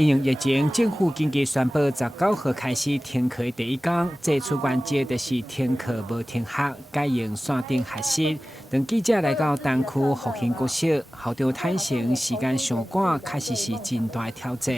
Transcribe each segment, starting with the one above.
因应疫情，政府紧急宣布19号开始停课的第一天，最出关键就是停课无停学，改用线顶学习。当记者来到东区复兴国小，校长坦承时间上赶，确实是真大的挑战。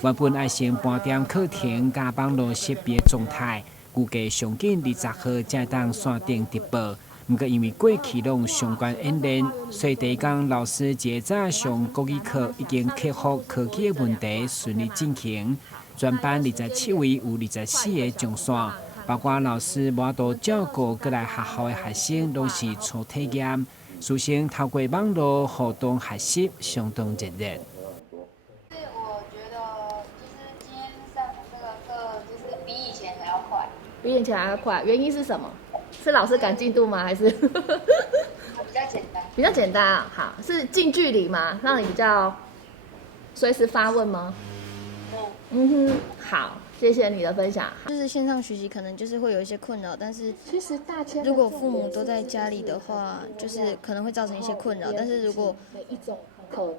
原本爱先半点课程加网络设备的状态，预计上紧20号才当线顶直播。不过因为过去拢相关演练，所以第一天老师一早上国语课已经克服科技的问题，顺利进行。全班27位有24个上线，包括老师无法度照顾过来学校的学生，拢是初体验。师生透过网络互动学习，相当热烈。我觉得就是今天上这个课，就是比以前还要快。比以前还要快，原因是什么？是老师赶进度吗？还是比较简单？比较简单啊。好，是近距离吗？让你比较随时发问吗？好，谢谢你的分享。就是线上学习可能就是会有一些困扰，但是其实大家如果父母都在家里的话，就是可能会造成一些困扰。但是如果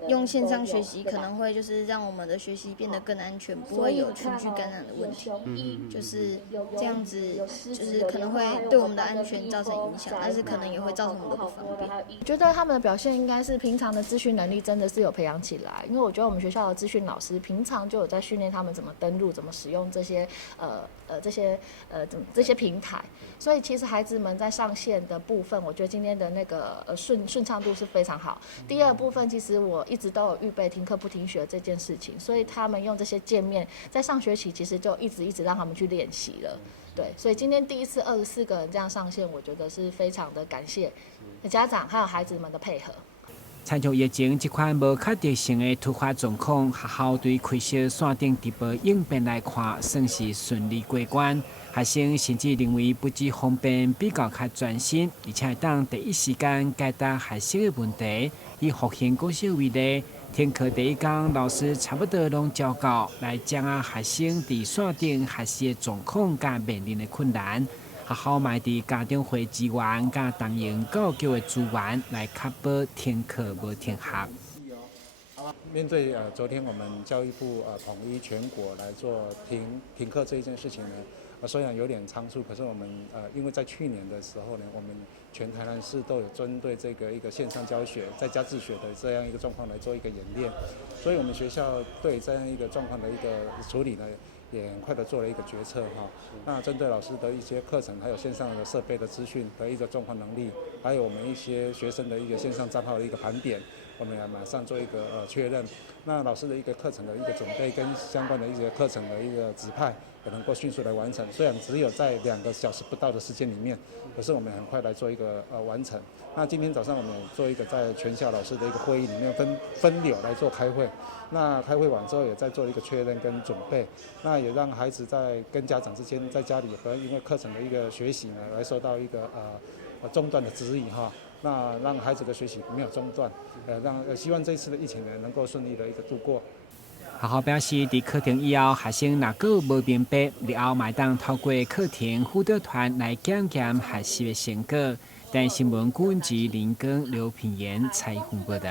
用线上学习，可能会就是让我们的学习变得更安全，不会有群聚感染的问题。就是这样子，就是可能会对我们的安全造成影响，但是可能也会造成我们的不方便。我觉得他们的表现应该是平常的资讯能力真的是有培养起来，因为我觉得我们学校的资讯老师平常就有在训练他们怎么登录、怎么使用这些这些平台，所以其实孩子们在上线的部分，我觉得今天的那个顺畅度是非常好。第二部分，其实我一直都有预备停课不停学这件事情，所以他们用这些界面，在上学期其实就一直让他们去练习了。对，所以今天第一次24个人这样上线，我觉得是非常的感谢家长还有孩子们的配合。参照疫情这款无确定性的突发状况，学校对开设线顶直播应变来看，算是顺利过关。学生甚至认为不止方便，比较较专心，而且当第一时间解答学生的问题。以复兴国小为例，停课第一天，老师差不多拢照顾来掌握学生伫线顶学习的状况甲面临的困难。学校卖伫家长会资源甲动用教育局的资源来确保停课无停学。面对昨天我们教育部统一全国来做停课这一件事情呢，虽然有点仓促，可是我们因为在去年的时候呢，我们全台南市都有针对这个一个线上教学在家自学的这样一个状况来做一个演练，所以我们学校对这样一个状况的一个处理呢，也很快的做了一个决策哈。那针对老师的一些课程，还有线上的设备的资讯的一个状况能力，还有我们一些学生的一个线上账号的一个盘点，我们也马上做一个确认。那老师的一个课程的一个准备跟相关的一些课程的一个指派，也能够迅速来完成。虽然只有在2个小时不到的时间里面，可是我们很快来做一个完成。那今天早上我们做一个在全校老师的一个会议里面分流来做开会。那开会完之后也在做一个确认跟准备，那也让孩子在跟家长之间在家里和因为课程的一个学习呢，来受到一个中断的指引哈。那让孩子的学习没有中断，希望这次的疫情呢能够顺利的一个度过。学校表示，伫课程以后，学生若个无明白，日后卖当透过课程辅导团来检学习的成果。但新闻顾问及林根刘品言采访报道。